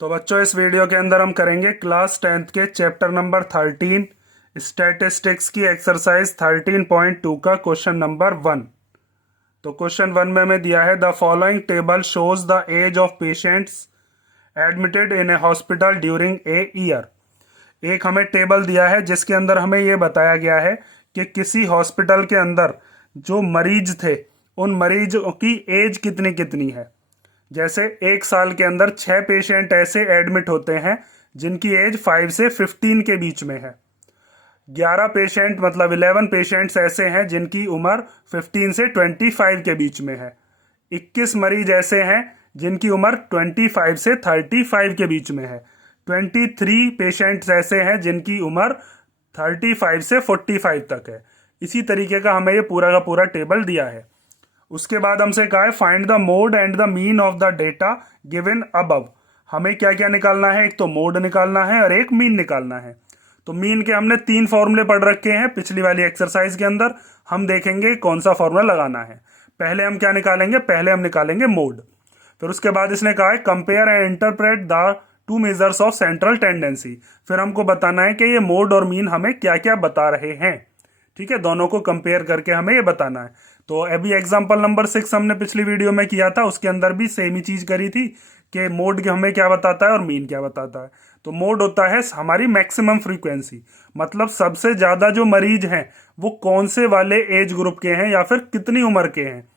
तो बच्चों इस वीडियो के अंदर हम करेंगे क्लास 10th के चैप्टर नंबर 13 स्टैटिस्टिक्स की एक्सरसाइज 13.2 का क्वेश्चन नंबर 1। तो क्वेश्चन 1 में हमें दिया है the following table shows the age of patients admitted in a hospital during a year. एक हमें टेबल दिया है जिसके अंदर हमें यह बताया गया है कि किसी हॉस्पिटल के अंदर जो मरीज थे उन मरीजों की एज कितनी कितनी है। जैसे एक साल के अंदर 6 पेशेंट ऐसे एडमिट होते हैं जिनकी एज 5 से 15 के बीच में है। 11 पेशेंट मतलब 11 पेशेंट्स ऐसे हैं जिनकी उम्र 15 से 25 के बीच में है। 21 मरीज ऐसे हैं जिनकी उम्र 25 से 35 के बीच में है। 23 पेशेंट्स ऐसे हैं जिनकी उम्र 35 से 45 तक है। इसी तरीके का हमें ये पूरा का पूरा टेबल दिया है। उसके बाद हमसे कहा है find the mode and the mean of the data given above. हमें क्या क्या निकालना है, एक तो मोड निकालना है और एक मीन निकालना है। तो मीन के हमने 3 फॉर्मूले पढ़ रखे हैं पिछली वाली एक्सरसाइज के अंदर। हम देखेंगे कौन सा फॉर्मूला लगाना है। पहले हम क्या निकालेंगे, पहले हम निकालेंगे मोड। फिर उसके बाद इसने कहा है compare and interpret the two measures of central tendency. फिर हमको बताना है कि ये मोड और मीन हमें क्या क्या बता रहे हैं। ठीक है, दोनों को कंपेयर करके हमें ये बताना है। तो अभी एग्जांपल नंबर 6 हमने पिछली वीडियो में किया था, उसके अंदर भी सेम ही चीज करी थी कि मोड हमें क्या बताता है और मीन क्या बताता है। तो मोड होता है हमारी मैक्सिमम फ्रीक्वेंसी, मतलब सबसे ज्यादा जो मरीज हैं वो कौन से वाले एज ग्रुप के हैं या फिर कितनी उम्र के हैं।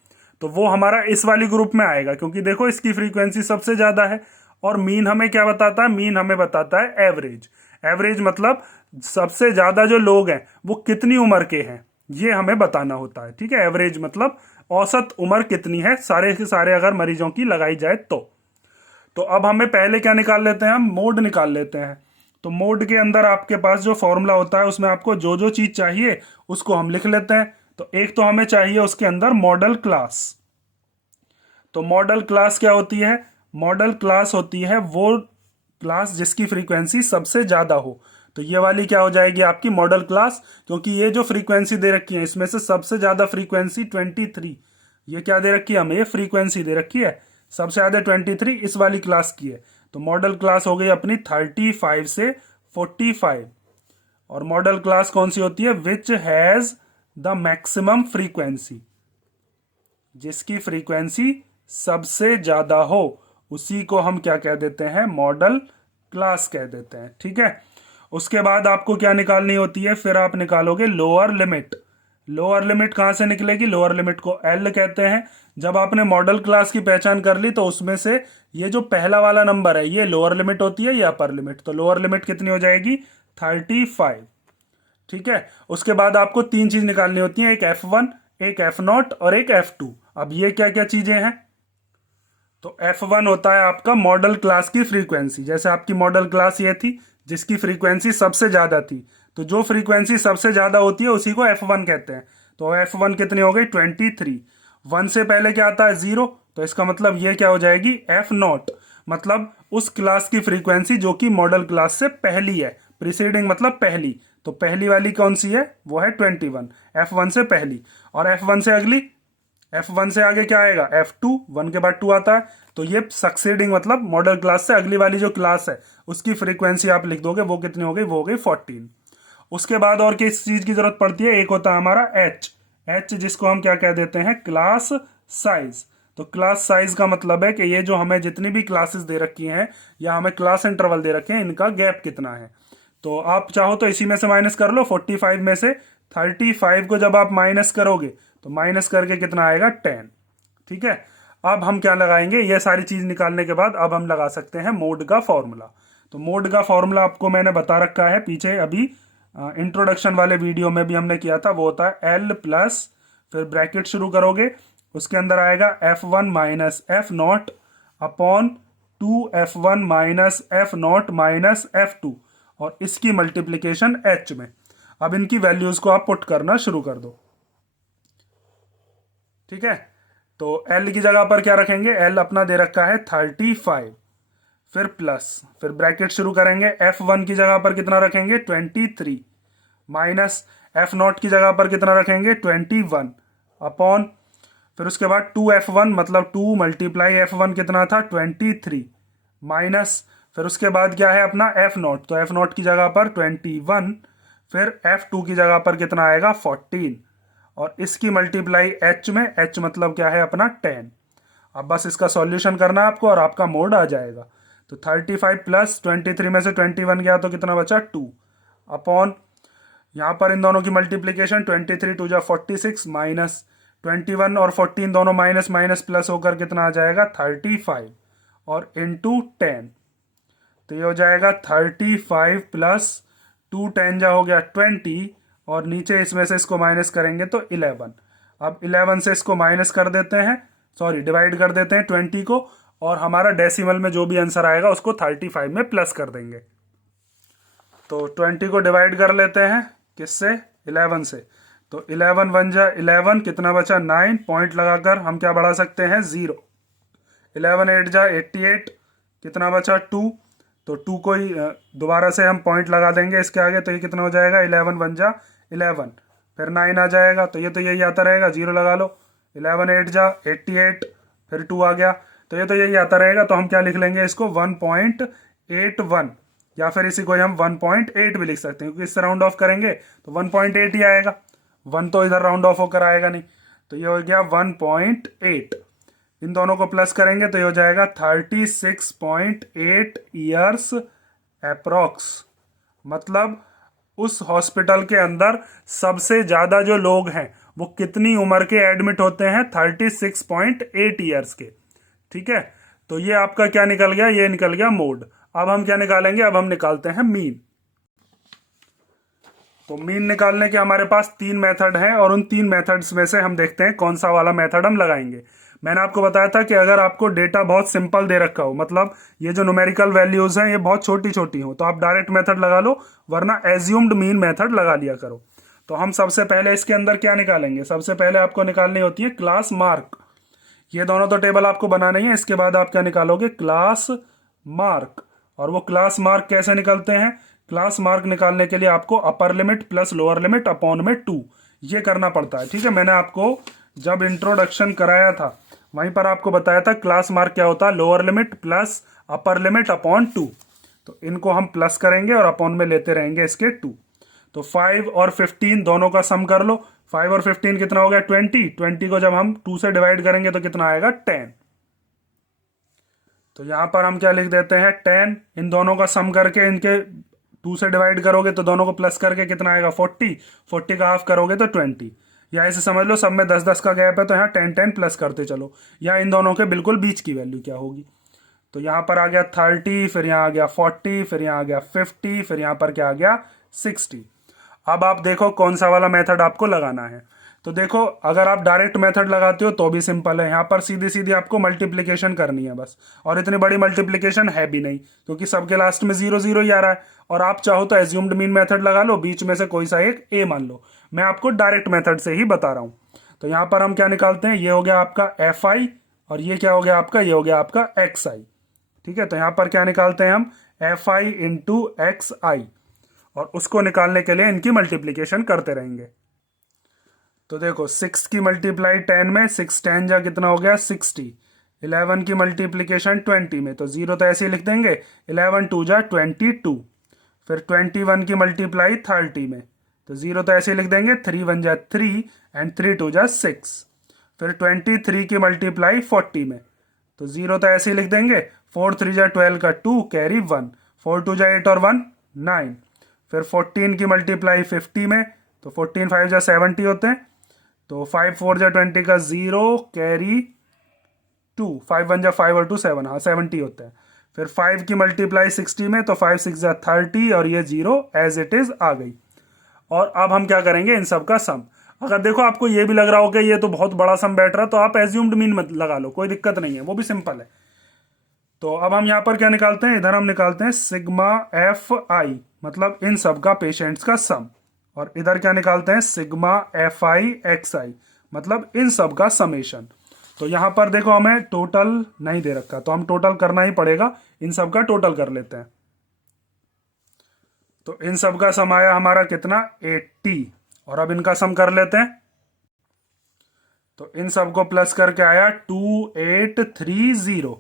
तो वो हमारा इस वाली ग्रुप में आएगा क्योंकि देखो इसकी फ्रीक्वेंसी सबसे ज्यादा है। और मीन हमें क्या बताता है, मीन हमें बताता है एवरेज। एवरेज मतलब सबसे ज्यादा जो लोग हैं वो कितनी उम्र के हैं, ये हमें बताना होता है। ठीक है, एवरेज मतलब औसत उम्र कितनी है सारे के सारे अगर मरीजों की लगाई जाए तो अब हमें पहले क्या निकाल लेते हैं, हम मोड निकाल लेते हैं। तो मोड के अंदर आपके पास जो फॉर्मूला होता है उसमें आपको जो जो चीज चाहिए उसको हम लिख लेते हैं। तो एक तो हमें चाहिए उसके अंदर मॉडल क्लास। तो मॉडल क्लास क्या होती है, मॉडल क्लास होती है वो क्लास जिसकी फ्रीक्वेंसी सबसे ज्यादा हो। तो ये वाली क्या हो जाएगी आपकी मॉडल क्लास, क्योंकि ये जो फ्रीक्वेंसी दे रखी है इसमें से सबसे ज्यादा फ्रीक्वेंसी 23, ये क्या दे रखी है हमें, ये फ्रीक्वेंसी दे रखी है सबसे ज्यादा 23 इस वाली क्लास की है। तो मॉडल क्लास हो गई अपनी 35 से 45। और मॉडल क्लास कौन सी होती है, which has the maximum frequency, जिसकी फ्रीक्वेंसी सबसे ज्यादा हो उसी को हम क्या कह देते हैं, मॉडल क्लास कह देते हैं। ठीक है, उसके बाद आपको क्या निकालनी होती है, फिर आप निकालोगे लोअर लिमिट। लोअर लिमिट कहां से निकलेगी, लोअर लिमिट को एल कहते हैं। जब आपने मॉडल क्लास की पहचान कर ली तो उसमें से ये जो पहला वाला नंबर है ये लोअर लिमिट होती है या अपर लिमिट। तो लोअर लिमिट कितनी हो जाएगी, 35। ठीक है, उसके बाद आपको 3 चीज निकालनी होती है, एक F1, एक F0 और एक F2। अब ये क्या क्या चीजें हैं, तो F1 होता है आपका मॉडल क्लास की फ्रीक्वेंसी। जैसे आपकी मॉडल क्लास ये थी जिसकी फ्रीक्वेंसी सबसे ज्यादा थी, तो जो फ्रीक्वेंसी सबसे ज्यादा होती है उसी को F1 कहते हैं। तो F1 कितनी हो गई, 23। 1 से पहले क्या आता है, 0, तो इसका मतलब ये क्या हो जाएगी, F0, मतलब उस क्लास की फ्रीक्वेंसी जो कि मॉडल क्लास से पहली है। प्रीसीडिंग मतलब पहली, तो पहली वाली कौन सी है, वो है 21, F1 से पहली। और F1 से अगली, F1 से आगे क्या आएगा, F2, 1 के बाद 2 आता है। तो ये सक्सीडिंग मतलब मॉडल क्लास से अगली वाली जो क्लास है उसकी फ्रीक्वेंसी आप लिख दोगे, वो कितनी हो गई, वो हो गई 14। उसके बाद और किस चीज की जरूरत पड़ती है, एक होता है हमारा एच जिसको हम क्या कह देते हैं, क्लास साइज। तो क्लास साइज का मतलब है कि ये जो हमें जितनी भी क्लासेस दे रखी हैं या हमें क्लास इंटरवल दे रखे हैं इनका गैप कितना है। तो आप चाहो तो इसी में से माइनस कर लो, 45 में से 35 को जब आप माइनस करोगे तो माइनस करके कितना आएगा, 10। ठीक है, अब हम क्या लगाएंगे, ये सारी चीज निकालने के बाद अब हम लगा सकते हैं मोड का फॉर्मूला। तो मोड का फॉर्मूला आपको मैंने बता रखा है पीछे, अभी इंट्रोडक्शन वाले वीडियो में भी हमने किया था। वो होता है एल प्लस, फिर ब्रैकेट शुरू करोगे, उसके अंदर आएगा F1 minus F0 upon 2F1 minus F0 minus F2, और इसकी मल्टीप्लीकेशन H में। अब इनकी वैल्यूज को आप पुट करना शुरू कर दो। ठीक है, तो L की जगह पर क्या रखेंगे, L अपना दे रखा है 35, फिर प्लस, फिर ब्रैकेट शुरू करेंगे, F1 की जगह पर कितना रखेंगे, 23, माइनस F0 की जगह पर कितना रखेंगे, 21 अपॉन, फिर उसके बाद 2F1 मतलब 2 मल्टीप्लाई F1 कितना था, 23, माइनस फिर उसके बाद क्या है अपना एफ नॉट, तो एफ नॉट की जगह पर 21, फिर एफ टू की जगह पर कितना आएगा 14, और इसकी मल्टीप्लाई एच में, एच मतलब क्या है अपना 10। अब बस इसका सॉल्यूशन करना है आपको और आपका मोड आ जाएगा। तो 35 प्लस 23 में से 21 गया तो कितना बचा 2 अपॉन, यहाँ पर इन दोनों की मल्टीप्लीकेशन 23 टू जा 46 माइनस 21 और 14 दोनों माइनस माइनस प्लस होकर कितना आ जाएगा 35 और इंटू 10, तो ये हो जाएगा 35 प्लस 2 10 जा हो गया 20, और नीचे इसमें से इसको माइनस करेंगे तो 11। अब 11 से इसको माइनस कर देते हैं, सॉरी डिवाइड कर देते हैं 20 को, और हमारा डेसिमल में जो भी आंसर आएगा उसको 35 में प्लस कर देंगे। तो 20 को डिवाइड कर लेते हैं किससे 11 से, तो 11 वन जा 11, कितना बचा 9, पॉइंट लगाकर हम क्या बढ़ा सकते हैं 0, 11 8 जा 88, कितना बचा 2, तो 2 को ही दोबारा से हम पॉइंट लगा देंगे इसके आगे, तो ये कितना हो जाएगा 11 वन जा 11, फिर 9 आ जाएगा, तो ये तो यही आता रहेगा, 0 लगा लो, 11 8 जा 88, फिर 2 आ गया, तो ये तो यही आता रहेगा। तो हम क्या लिख लेंगे इसको 1.81, या फिर इसी को हम 1.8 भी लिख सकते हैं, क्योंकि इससे राउंड ऑफ करेंगे तो 1.8 ही आएगा, 1 तो इधर राउंड ऑफ होकर आएगा नहीं, तो ये हो गया 1.8। इन दोनों को प्लस करेंगे तो ये हो जाएगा 36.8 ईयर्स अप्रोक्स। मतलब उस हॉस्पिटल के अंदर सबसे ज्यादा जो लोग हैं वो कितनी उम्र के एडमिट होते हैं 36.8 ईयर्स के। ठीक है, तो ये आपका क्या निकल गया, ये निकल गया मोड। अब हम क्या निकालेंगे, अब हम निकालते हैं मीन। तो मीन निकालने के हमारे पास 3 मेथड हैं, और उन 3 मेथड्स में से हम देखते हैं कौन सा वाला मेथड हम लगाएंगे। मैंने आपको बताया था कि अगर आपको डेटा बहुत सिंपल दे रखा हो, मतलब ये जो न्यूमेरिकल वैल्यूज हैं ये बहुत छोटी छोटी हो, तो आप डायरेक्ट मेथड लगा लो, वरना एज्यूम्ड मीन मेथड लगा लिया करो। तो हम सबसे पहले इसके अंदर क्या निकालेंगे, सबसे पहले आपको निकालनी होती है क्लास मार्क। ये दोनों तो टेबल आपको बनाना ही है, इसके बाद आप क्या निकालोगे क्लास मार्क। और वो क्लास मार्क कैसे निकलते हैं, क्लास मार्क निकालने के लिए आपको upper limit plus lower limit upon में 2 ये करना पड़ता है। ठीक है, मैंने आपको जब इंट्रोडक्शन कराया था वहीं पर आपको बताया था क्लास मार्क क्या होता है, lower limit plus upper limit upon 2। तो इनको हम प्लस करेंगे और अपॉन में लेते रहेंगे इसके 2। तो 5 और 15 दोनों का सम कर लो, 5 और 15 कितना हो गया 20, 20 को जब हम 2 से डिवाइड करेंगे तो कितना आएगा 10। तो यहां पर हम क्या लिख देते हैं 10, इन दोनों का सम करके इनके 2 से डिवाइड करोगे तो दोनों को प्लस करके कितना आएगा 40, 40 का हाफ करोगे तो 20, या ऐसे समझ लो सब में 10-10 का गैप है तो यहाँ 10-10 प्लस करते चलो, या इन दोनों के बिल्कुल बीच की वैल्यू क्या होगी। तो यहाँ पर आ गया 30, फिर यहाँ आ गया 40, फिर यहाँ आ गया 50, फिर यहाँ पर क्या आ गया 60। अब आप देखो कौन सा वाला मेथड आपको लगाना है। तो देखो अगर आप डायरेक्ट मेथड लगाते हो तो भी सिंपल है, यहाँ पर सीधी सीधी आपको मल्टीप्लीकेशन करनी है बस, और इतनी बड़ी मल्टीप्लीकेशन है भी नहीं क्योंकि सबके लास्ट में 0 0 ही आ रहा है। और आप चाहो तो एज्यूम्ड मीन मेथड लगा लो, बीच में से कोई सा एक ए मान लो, मैं आपको डायरेक्ट मेथड से ही बता रहा हूँ। तो यहाँ पर हम क्या निकालते हैं, ये हो गया आपका एफ आई, और ये क्या हो गया आपका, ये हो गया आपका एक्स आई। ठीक है, तो यहाँ पर क्या निकालते हैं हम एफ आई इंटू एक्स आई, और उसको निकालने के लिए इनकी मल्टीप्लीकेशन करते रहेंगे। तो देखो 6 की मल्टीप्लाई 10 में, 6 10 जा कितना हो गया 60, 11 की मल्टीप्लीकेशन 20 में, तो 0 तो ऐसे ही लिख देंगे, 11 2 जा 22, फिर 21 की मल्टीप्लाई 30 में, तो 0 तो ऐसे ही लिख देंगे, 3 1 जा 3 एंड 3 2 जा 6, फिर 23 की मल्टीप्लाई 40 में, तो 0 तो ऐसे ही लिख देंगे, 4 3 जा 12 का 2 कैरी 1, 4 2 जा 8 और 1 9, फिर 14 की मल्टीप्लाई 50 में, तो 14 5 जा 70 होते हैं, तो 5 4 जा 20 का 0 कैरी 2, 5 1 जा 5 और 2 7, हाँ 70 होता है। फिर 5 की मल्टीप्लाई 60 में, तो 5 6 जा 30 और ये 0 एज इट इज आ गई। और अब हम क्या करेंगे इन सब का सम। अगर देखो आपको ये भी लग रहा हो कि ये तो बहुत बड़ा सम बैठ रहा है, तो आप एज्यूम्ड मीन मत लगा लो, कोई दिक्कत नहीं है, वो भी सिंपल है। तो अब हम यहाँ पर क्या निकालते हैं, इधर हम निकालते हैं सिग्मा एफ आई, मतलब इन सब का पेशेंट्स का सम, और इधर क्या निकालते हैं सिग्मा एफ आई एक्स आई, मतलब इन सब का समेशन। तो यहाँ पर देखो हमें टोटल नहीं दे रखा, तो हम टोटल करना ही पड़ेगा, इन सब का टोटल कर लेते हैं। तो इन सब का सम आया हमारा कितना 80, और अब इनका सम कर लेते हैं। तो इन सब को प्लस करके आया 2830।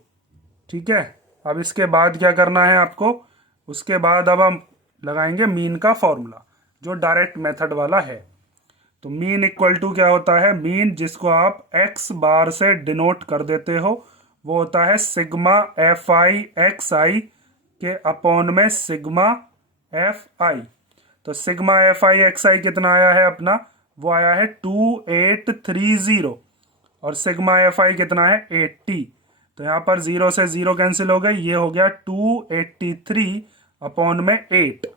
ठीक है, अब इसके बाद क्या करना है आपको, उसके बाद अब हम लगाएंगे मीन का फॉर्मूला जो डायरेक्ट मेथड वाला है। तो मीन इक्वल टू क्या होता है, मीन जिसको आप एक्स बार से डिनोट कर देते हो वो होता है सिग्मा एफ आई एक्स आई के अपॉन में सिग्मा एफ आई। तो सिग्मा एफ आई एक्स आई कितना आया है अपना, वो आया है 2830 और सिग्मा एफ आई कितना है 80। तो यहाँ पर 0 से 0 कैंसिल हो गई, ये हो गया 283 अपॉन में 8।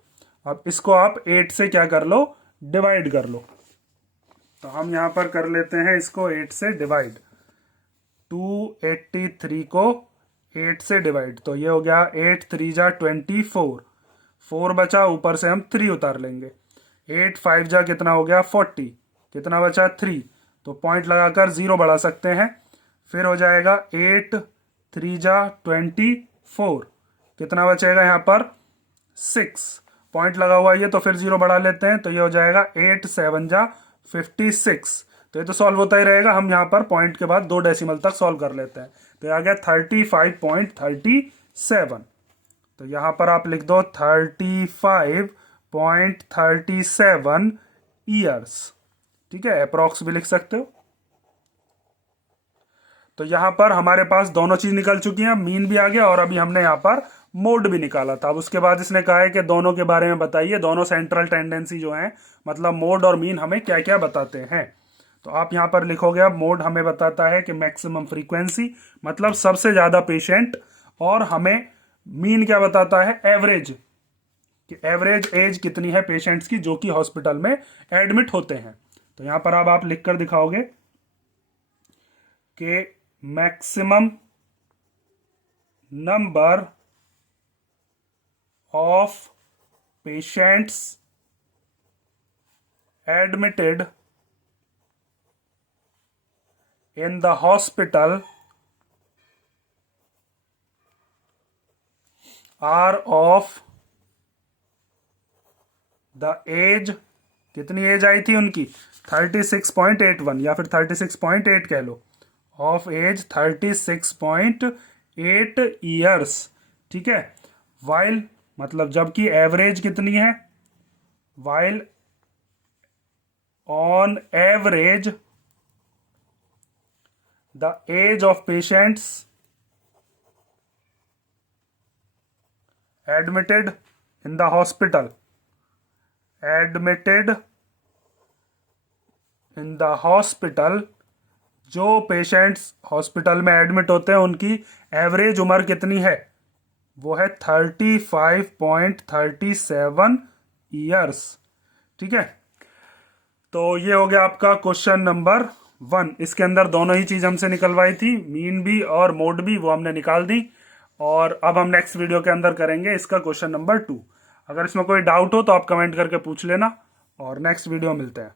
अब इसको आप 8 से क्या कर लो, डिवाइड कर लो। तो हम यहाँ पर कर लेते हैं इसको 8 से डिवाइड, 283 को 8 से डिवाइड, तो ये हो गया 8 3 जा 24, 4 बचा, ऊपर से हम 3 उतार लेंगे, 8 5 जा कितना हो गया 40, कितना बचा 3, तो पॉइंट लगाकर 0 बढ़ा सकते हैं, फिर हो जाएगा 8 3 जा 24, कितना बचेगा यहाँ पर 6, पॉइंट लगा हुआ है तो फिर 0 बढ़ा लेते हैं, तो ये हो जाएगा 8 7 जा 56। तो ये तो सॉल्व होता ही रहेगा, हम यहाँ पर पॉइंट के बाद 2 डेसिमल तक सॉल्व कर लेते हैं। तो ये आ गया 35.37। तो यहाँ पर आप लिख दो 35.37 ईयर्स, ठीक है, अप्रॉक्स भी लिख सकते हो। तो यहाँ पर हमारे पास दोनों चीज निकल चुकी हैं, मीन भी आ गया और अभी हमने यहाँ पर मोड भी निकाला था। अब उसके बाद इसने कहा है कि दोनों के बारे में बताइए, दोनों सेंट्रल टेंडेंसी जो है, मतलब मोड और मीन हमें क्या क्या बताते हैं। तो आप यहाँ पर लिखोगे, अब मोड हमें बताता है कि मैक्सिमम फ्रीक्वेंसी, मतलब सबसे ज्यादा पेशेंट, और हमें मीन क्या बताता है, एवरेज, कि एवरेज एज कितनी है पेशेंट्स की जो कि हॉस्पिटल में एडमिट होते हैं। तो यहाँ पर अब आप लिखकर दिखाओगे कि maximum number of patients admitted in the hospital are of the age, कितनी एज आई थी उनकी 36.81 या फिर 36.8 कह लो, ऑफ एज 36.8 ईयर्स, ठीक है। वाइल मतलब जबकि एवरेज कितनी है, while on average the age of patients admitted in the hospital जो पेशेंट्स हॉस्पिटल में एडमिट होते हैं उनकी एवरेज उम्र कितनी है, वो है 35.37 ईयर्स, ठीक है। तो ये हो गया आपका क्वेश्चन नंबर 1। इसके अंदर दोनों ही चीज हमसे निकलवाई थी, मीन भी और मोड भी, वो हमने निकाल दी। और अब हम नेक्स्ट वीडियो के अंदर करेंगे इसका क्वेश्चन नंबर 2। अगर इसमें कोई डाउट हो तो आप कमेंट करके पूछ लेना, और नेक्स्ट वीडियो मिलते हैं।